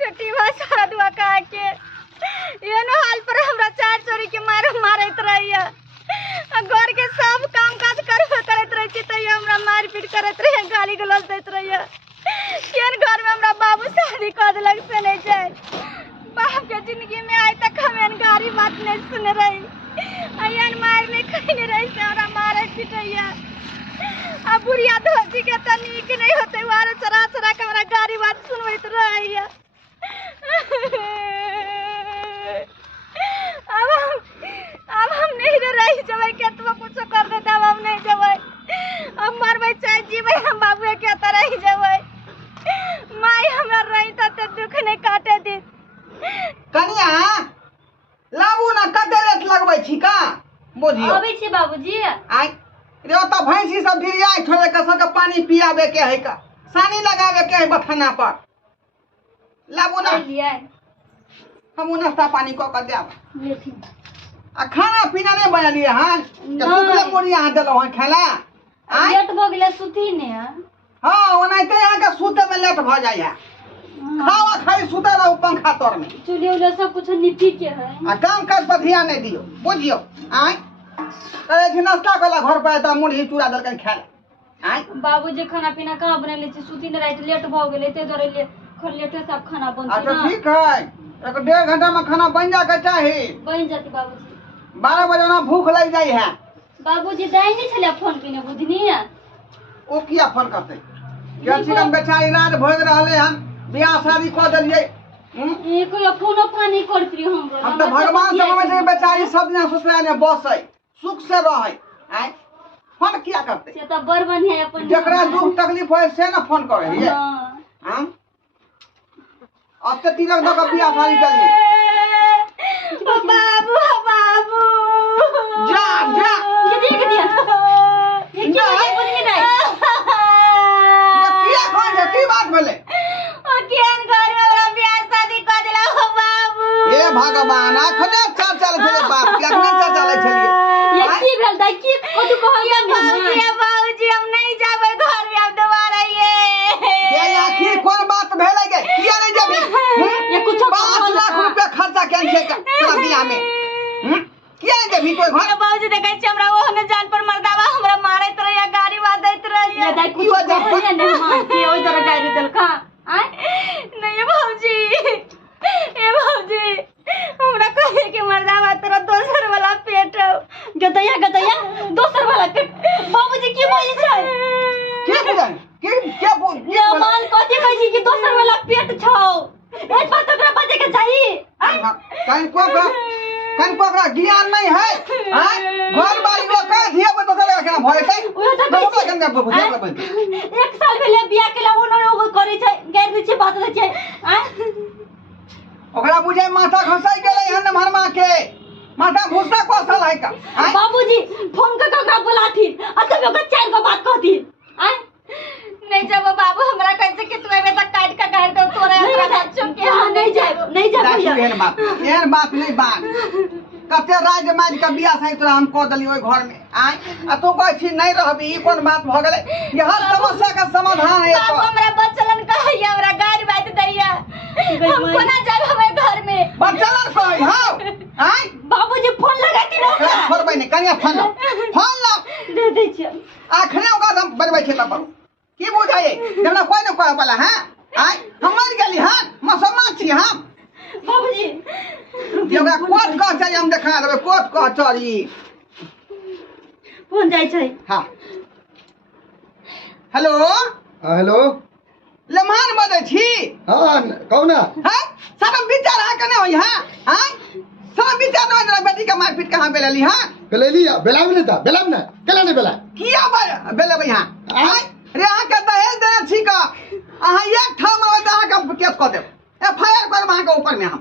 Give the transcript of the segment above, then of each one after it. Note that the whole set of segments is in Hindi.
टटी भाषा दुआ का के ये न हाल पर हमरा चार चोरी के मारत रहिया घर के सब काम काज करत रही छी त हमरा मार पीट करत रहे गाली गलौज देत रहिया केन घर में हमरा बाबू शादी कर देलक से नहीं जाए बाप के जिंदगी में आए तक हमें गारी बात नहीं सुन रही अयन मार नहीं कहीं रही से हमरा मारे पिटैया अब बुढ़िया धोती के त नीक नहीं होते वारे चरा चरा के हमरा गारी बात सुनबैत रहिया अब हम नहीं रही जबै केतबो कुछ कर देता अब हम नहीं जबै अब मरबै चाहे जीबै हम बाबूए के तरह ही जबै माई हमरा रही त दुख नहीं काटे दी कनिया लाबू ना कते रेट लगबै छी का बुझियो अबै छी बाबूजी आई रे त भैंसी सब ढिरी आई थोड़े का सब पानी पियाबे के है का सानी लगावे के है बथना पर लाबू ना हम नाश्ता पानी क के देब आ खाना पीना नहीं बनलिए हन के सुखले मोरी यहाँ देलो हन खाला आई लेट भ गेले सुती ने हां ओनाइते यहाँ के सूते में लेट भ जाय है खावा खाई सुते रहो पंखा तोर में चूल्हे उल्हे सब कुछ निपी के है आ काम काज पर ध्यान नहीं दियो बुझियो आई करे छी नाश्ता कला घर पे त मुढ़ी चूड़ा दल के खाला आई बाबूजी खाना पीना कहाँ बनले छी सुती ने रात लेट भ गेले ते दरे ले लेटे सब खाना बनते अच्छा ठीक है एक 1.5 घंटा में खाना बन जा के चाहिए बन जाती बाबूजी 12 बजे ना भूख लग जाई है बाबूजी दाई नहीं छले फोन केने बुझनी ओ किया फोन करते क्या चिकन बेचारी रात भोग रहले हम बियाह शादी क देलिए कोई फोनो पानी करती हमरो हम तो भगवान से मांगे बेचारी सब ने ससुराल में बसै सुख से रहै आय फोन किया करते से तो बर बढ़िया अपन जकरा दुख तकलीफ होय से ना फोन करे है हां अब तो तिलक दो का बियाह शादी करिए बाबू बाबू जा जा ये देख दिया ये क्या है बोल नहीं रहा ये किया कौन है की बात बोले ओ केन घर में हमरा बियाह शादी कर दिला हो बाबू हे भगवान अखने चल चले बाप के अखने चल चले चलिए ये की भेल दा की कथु कहलिया बाबूजी हम नहीं जाबे घर में अब दोबारा ये आखिर कौन बात भेले गे किया नहीं जबी ये कुछ 5 लाख रुपया खर्चा कैसे का बियाह में किया नहीं जबी कोई घर बाबूजी देखे छ हमरा ओहने जान पर मर्दावा हमरा मारत रहिया गाड़ी बादैत रहिया ये दाई कुछ कहलिया नहीं हां की ओइ तरह गाड़ी दल का नहीं बाबूजी ए बाबूजी हमरा कहे के मर्दावा तोरा दोसर वाला पेट गदया दोसर वाला पेट बाबूजी की बोली छै के बोल क्या बोल ये माल कथि कहै छी कि दोसर वाला पेट छौ एक बात तोरा बाजे के चाहिए कन को का ज्ञान नहीं है घर बारी को का धिया पर दोसर का केना भय छै दोसर केना बुझे एक साल भेले बियाह केला ओनो करै छै गैर दै छै बात दै छै ओकरा बुझे माथा खसाई गेलै हन मरमा के माथा घुसा कोसल है का बाबूजी फोन के ककरा बुलाथी आ तब ओकर चार गो बात कहती नहीं जब बाबू हमरा कैसे कि तू एबे तक काट के गाड़ दो तोरे हमरा चुप के हां नहीं जाए एहन बात नहीं बात कते राज माज के बियाह सही तोरा हम कह दली ओइ घर में आय आ तू कहै छी नहीं रहबी ई कोन बात भ गेलै ये हर समस्या का समाधान है बाबू हमरा बचलन कहैया हमरा गाड़ी बात दैया हम कोना जाब हमें घर में बचलन कहै हां आय बाबूजी फोन लगाती ना छोड़बै नहीं कनिया फोन ला दे दै छी आखने ओकरा हम बनबै छै तब की बुझाए हमरा कोई न कहै वाला हां आय हम मर गेली हां मुसलमान छी हम बाबूजी जेगा कोट कह चली हम देखा देबै कोट कह चली फोन जाय छै हां हेलो हेलो लमान बजै छी हां कौन हां सब विचार आ कने होई हां सब विचार न बेटी के मार पीट कहां बेलली हां बेलेली बेलाव नहीं था बेलाव ना केला नहीं बेला किया बेलबै हां आय रे अहाँ के दहेज देना छी का अहाँ एक ठाम में अहाँ का केस क देब एफआईआर करब अहाँ के ऊपर में हम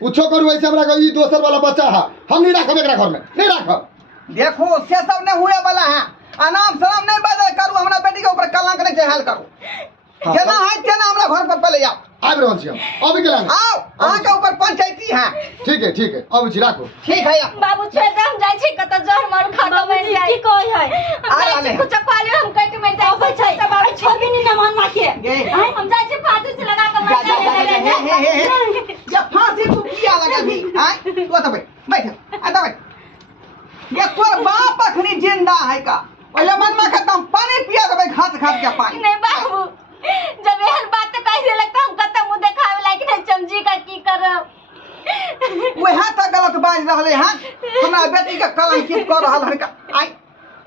पूछो करू ऐसे हमरा को ई दोसर वाला बच्चा है हम नहीं राखब एकरा घर में नहीं राखब देखो से सब नहीं हुए वाला है अनाम सलाम नहीं बदल करू हमरा बेटी के ऊपर कलंक नहीं चहल करू जेना है तेना हमरा घर पर पहले आओ आबि रहल छी हम अभी गेला आओ अहाँ के ऊपर पंचायती है ठीक है अब छी राखो ठीक है बाबू छोड़ दे हम जाय छी कत जहर मारू खा के मर जाय की कहै है हम कुछ पाले हम कट मर जाय छै सब बाबू छोड़ी नहीं न मान माके हम जाय छी फांसी ये फांसी तू किया लगा भी आय तू आता बैठ आता बैठ ये तोर बाप अखनी जिंदा है का पहले मन में खत्म पानी पिया देबे घाट घाट के पानी नहीं बाबू जब एहन बात तो कैसे लगता हम कत मुंह देखावे लायक नहीं समझी का की करब वह तक गलत बाज रहले हैं हमरा बेटी के कलंकित कर रहल है का आय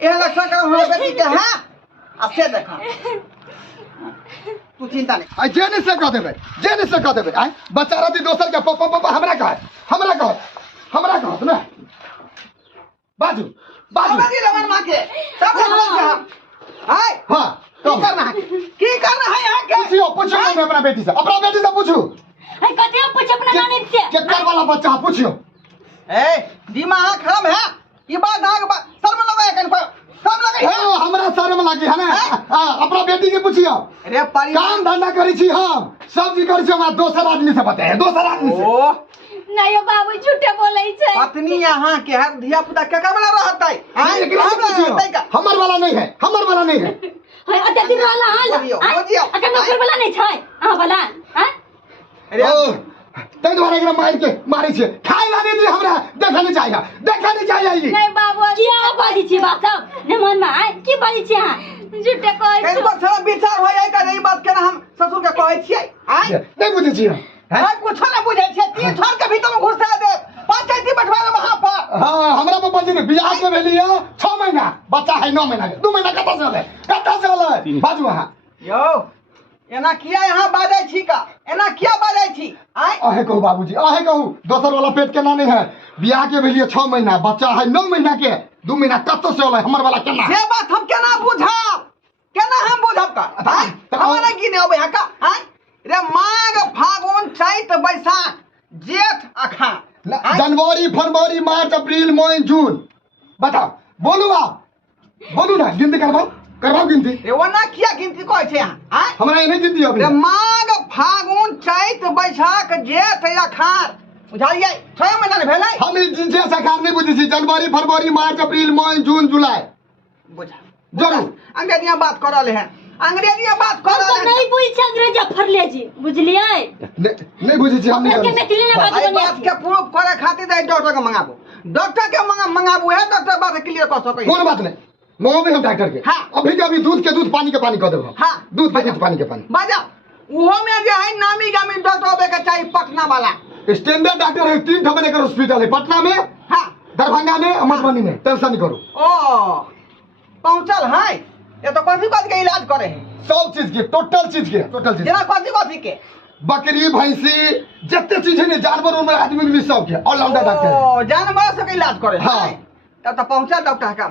एहन लक्षण कर हमरा बेटी के है आ से देखा तू चिंता नहीं आई जेने से कह देबे आई बच्चा रहती दोसर के पापा हमरा कह ना बाजू बाजी रमन मां के सब हाय हां की करना है यहाँ के पूछो मैं अपना बेटी से पूछू है कते पूछ अपना नानी से केकर वाला बच्चा पूछियो ए दिमाग खराब है ये बात शर्म लगे कन पर शर्म लगे हां हमरा शर्म लागी है ना अपना बेटी के पूछियो अरे काम धंधा करी छी हम सब चीज करी छी हमरा दोसर आदमी से बताए दोसर आदमी से ओ नहीं बाबू झूठे बोलै छै पत्नी यहाँ के है धिया पुता के वाला रहतै हमर वाला नहीं है है अते दिन वाला हाल अते नौकर वाला नहीं छै आ वाला हैं अरे तै द्वारा एकरा मारी छै खाइ ला नहीं हमरा देखा नहीं चाहिए नहीं बाबू क्या बाजी छी बात सब ने मन में आय की बाजी छी हां झूठे कहै कई बार थोड़ा विचार हो जाए का नहीं बात के हम ससुर के कहै छियै आय नहीं बुझै छी हां कुछ ना बुझै छियै तीन थर के भीतर में घुसा दे पंचायती बैठवावे वहां पर हां हमरा पर बंदी बियाह के भेलिए 6 महीना बच्चा है 9 महीना के 2 महीना कत से होले बाजू हां यो एना किया यहाँ बाजै छी का एना किया बाजै छी आय अहे कहू बाबूजी अहे कहू दोसर वाला पेट केना नहीं है बियाह के भेलिए 6 महीना बच्चा है 9 महीना के 2 महीना कत से होले हमर वाला केना से बात हम केना हम बुझब का हमरा गिने अबे का आय रे माघ फागुन चैत बैसाख जेठ अखान जनवरी फरवरी मार्च अप्रैल मई जून बताओ बोलू ना गिनती करवाओ गिनती रे वना किया गिनती कहै छै हां हमरा एने गिनती अबे रे माघ फागुन चैत बैसाख जेठ अखान बुझाइए 6 महीना भेलै हम जे सरकार नहीं बुझी छी जनवरी फरवरी मार्च अप्रैल मई जून जुलाई बुझा जरूर अंग्रेजिया बात कर रहले हैं अंग्रेजिया बात कर हम नहीं बुझी छै अंग्रेजी फरले जी बुझलिए नहीं बुझी छी हम नहीं मैथिली में बात आई बात के प्रूफ करे खातिर दे डॉक्टर के मंगाबू है डॉक्टर बात क्लियर कर सकै कोन बात नहीं मंगाबे हम डॉक्टर के हां अभी के अभी दूध के दूध पानी के पानी कर देबो हां दूध के दूध पानी के पानी बाजा उहो में जे है नामी गामी डॉक्टर होबे के चाहिए पटना वाला स्टैंडर्ड डॉक्टर है 3 ठमने का हॉस्पिटल है पटना में हां दरभंगा में मधुबनी में टेंशन नहीं करो ओ पहुंचल है ये तो कथी के इलाज करे है सब चीज के टोटल चीज जेना कथी के बकरी भैंसी जत्ते चीज है ने जानवर में आदमी में सब के ऑलराउंडर डॉक्टर है ओ जानवर से के इलाज करे हां तब तो पहुंचा डॉक्टर का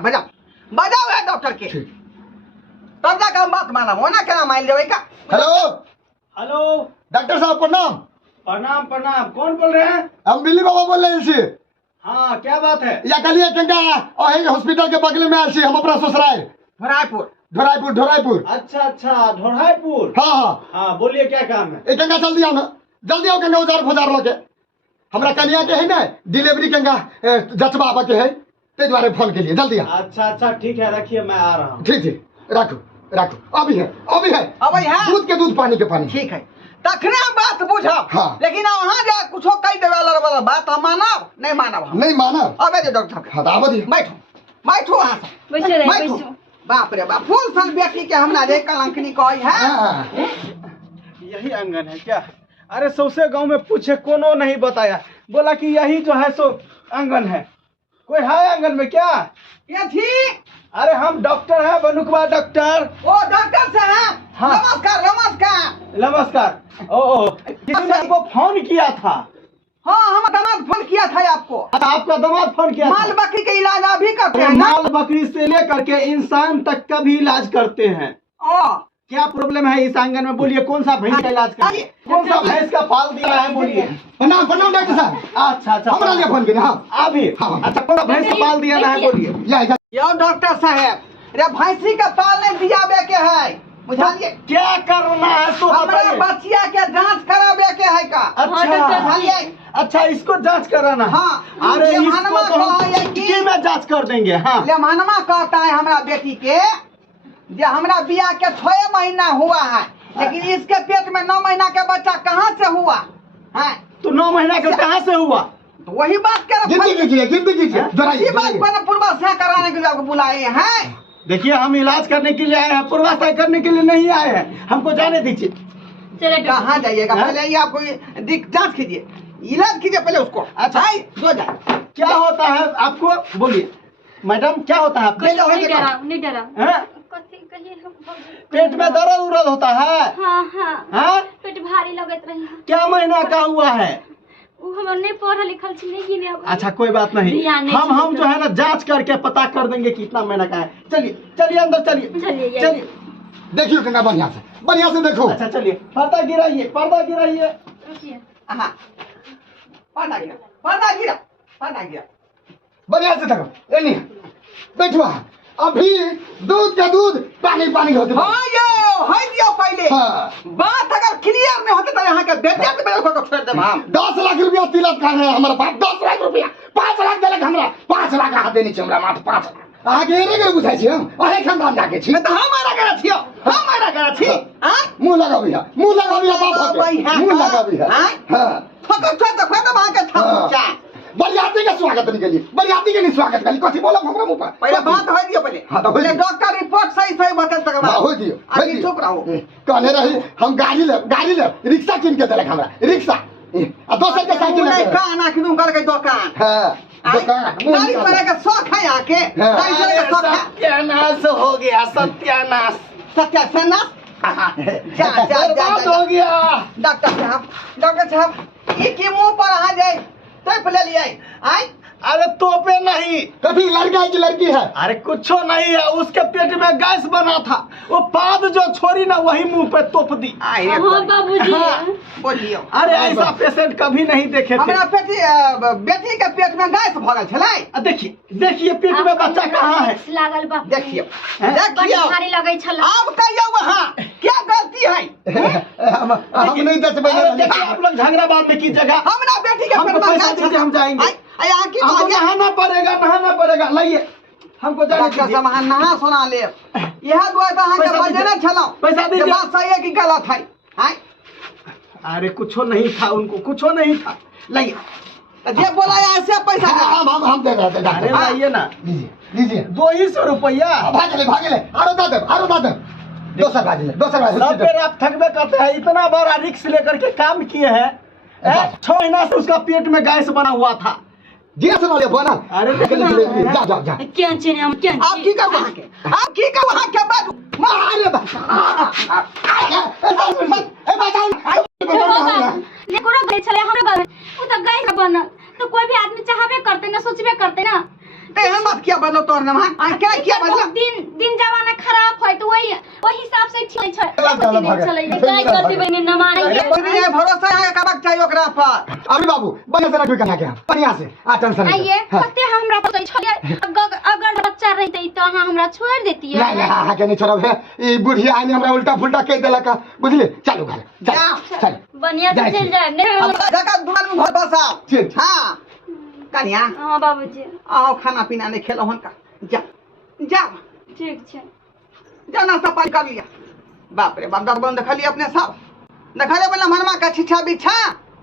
बजाओ है डॉक्टर के तब जाकर हम बात माना होना केना मान लेबै का हेलो डॉक्टर साहब प्रणाम कौन बोल रहे हैं? हम बिल्ली बाबा बोल रहे हैं हाँ क्या बात है? या कलिए केंगा हॉस्पिटल के बगल में आल छी हम अपना ससुराल ढोराईपुर अच्छा ढोराईपुर हाँ बोलिए क्या काम है? एक केंगा जल्दी आओ केंगा उजार फजार लगे हमरा कन्या के है ना डिलीवरी केंगा जचबाबा के है ते द्वारे फोन के लिए जल्दी आओ। अच्छा ठीक है रखिए मैं आ रहा हूँ। ठीक रखो अभी है दूध के दूध पानी के पानी ठीक है तखने हम बात बुझब हाँ। लेकिन वहां जा कुछो कह देवे वाला बात हम मानब नहीं मानब अबे जे डॉक्टर हाँ आबे दियो बैठो वहां बैठो बाप रे बाप फूल सन बेटी के हमरा रे कलंकनी कहै है यही आंगन है क्या? अरे सौसे गांव में पूछे कोनो नहीं बताया, बोला कि यही जो है सो आंगन है। कोई है आंगन में क्या? ये थी अरे हम डॉक्टर हैं, बनुकवा डॉक्टर। ओ डॉक्टर साहब हाँ। नमस्कार। ओ किसी ने आपको फोन किया था? हाँ हम दामाद फोन किया था आपको। आपका दामाद फोन किया माल बकरी का इलाज अभी करते हैं। माल बकरी से लेकर के इंसान तक का भी इलाज करते हैं। क्या प्रॉब्लम है इस आंगन में? बोलिए कौन सा भैंस का इलाज करें? कौन सा भैंस का फाल दिया है? बोलिए। प्रणाम डॉक्टर साहब। अच्छा हमारा लिए फोन किया। अभी अच्छा कौन सा भैंस का पाल दिया है? बोलिए। यो डॉक्टर साहब रे भैंसी का पाल ने दियाबे के है, बुझाइए क्या करना है तो बताइए। बच्चिया के जांच कराबे के है का। अच्छा इसको जांच कराना। हाँ अरे इसको तो हम में जांच कर देंगे। हाँ लेमानमा कहता है हमरा बेटी के जे हमरा बिया के 6 महीना हुआ है, लेकिन इसके पेट में 9 महीना का बच्चा कहाँ से हुआ? हाँ तो 9 महीना का कहाँ से हुआ? तो वही बात कर गिनती कीजिए इसी बात पर पूर्वाशा कराने के लिए आपको बुलाए हैं। देखिए हम इलाज करने के लिए आए हैं, पूर्वाशा करने के लिए नहीं आए हैं, हमको जाने दीजिए। कहाँ जाइएगा? पहले ये आपको जांच कीजिए, इलाज कीजिए पहले उसको। अच्छा सो जाए। क्या होता है आपको, बोलिए मैडम क्या होता है आपको? नहीं डरा हैं? कहीं पेट में दर्द उर्द होता है? हाँ हाँ? पेट भारी लगत रही है। क्या महीना का हुआ है? वो हम नहीं पढ़ा लिखल छी, नहीं गिने अब। अच्छा कोई बात नहीं, हम जो है ना जांच करके पता कर देंगे कितना महीना का है। चलिए चलिए अंदर चलिए चलिए। देखिए गंगा बढ़िया से देखो। अच्छा चलिए, पर्दा गिराइए हाँ पर्दा गिरा। बढ़िया से देखो। ये नहीं बैठवा, अभी दूध का दूध पानी होते। हाँ यो है दियो पहले। हाँ। बात अगर क्लियर नहीं होते तो यहाँ के बेटे के बेटे को छोड़ दे हम। 10 लाख रुपया तिलक कर रहे हैं हमारे पास। 10 लाख रुपया 5 लाख देलक हमरा। 5 लाख हाथ देनी चाहिए हमरा मात्र 5 लाख। आगे रे बुझाई छी हम अहे खानदान जाके छी। तो हमारा करे छियो, हमारा करे छी। हां मुंह लगाबिया बाप के मुंह लगाबिया। हां ठोकर छोड़ दे खत्म आके ठोक चा। बरियाती का स्वागत नहीं करिए, बरियाती के नहीं स्वागत करिए। कथी बोलो हमरा मुंह पर? पहले बात हो दियो पहले। हाँ तो पहले डॉक्टर रिपोर्ट सही बता तक हाँ हो दियो। अभी चुप रहो। कहने रही हम गाड़ी ले रिक्शा किन के देलक हमरा। रिक्शा आ दोसर के साइकिल नहीं काना किनु कर के दुकान। हां दुकान गाड़ी पर के शौक है यहाँ के। गाड़ी चले के शौक है। सत्यानाश हो गया, सत्यानाश। सत्यानाश जा हो गया। डॉक्टर साहब ये के मुंह पर आ जाए तो ले लिए आई। अरे तोपे नहीं, कभी लड़का है कि लड़की है? अरे कुछ नहीं है, उसके पेट में गैस बना था, वो पाद जो छोड़ी ना वही मुंह पे तोप दी। बाबूजी बोलियो। अरे ऐसा पेशेंट कभी नहीं देखे थे। हमरा बेटी के पेट में गैस भरल छलै। देखिए पेट में बच्चा कहाँ है? लागल बा। देखियो भारी लगै छल। अब कहियो वहाँ क्या गलती है? हम नहीं दसबै। देखिए आप लोग झगड़ा बाद में कीजिएगा। हमरा बेटी के हमको पैसा दीजिए, हम जाएंगे। हमको नहाना पड़ेगा। लाइए हमको जाने दीजिए। सामान नहा सोना ले। यह दुआ तो अहाँ के बजने छलौ। पैसा दीजिए। बात सही है कि गलत है? अरे कुछ नहीं था, उनको कुछ नहीं था। लाइए जे बोला ऐसे पैसा हम दे रहे थे। अरे लाइए ना, लीजिए 200 रुपया। भागले आरो दादे दोसर बाजी सब पे आप थकबे करते हैं। इतना बड़ा रिक्स लेकर के काम किए हैं। 6 महीना से उसका पेट में गैस बना हुआ था। जी सुना ले बना। अरे जा क्या चीने हम क्या आप की कर वहां के? आप की कर वहां के बात मारे ले कोरा गई छले हमरे बारे उ त गई का बनल तो कोई भी आदमी चाहबे करते ना, सोचबे करते ना। हम बात क्या बदलो तोर नाम आ क्या बदलो? दिन जमाना खराब है तो वही हिसाब से ठीक छै। काय गलती बने न माने ये भरोसा है करक चाहिए ओकरा पर। अभी बाबू बढ़िया से रखो कना के बढ़िया से आ टेंशन आइए कते हमरा पता छले। अगर बच्चा रहते तो हां हमरा छोड़ देती है। नहीं हां के नहीं छोड़ब है। ई बुढ़िया आने हमरा उल्टा फुल्टा कह देलक। बुझली चलो घर चल बढ़िया से चल जाए ने जगह दुकान में घर बसा। हां कन्या। हां बाबूजी आओ खाना पीना नहीं खेलो हन का। जा ठीक छै। जा नाश्ता पानी कर लिया। बाप रे बाप दर्द बंद देखलिए अपने सब देखले बला मनमा का छिछा बिछा।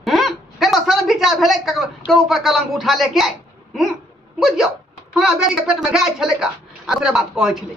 कनो सन बिछा भेले करो ऊपर कलंक उठा लेके आए। बुझियो हमरा बेटी के पेट में गाय छले का। दूसरे बात कहै छले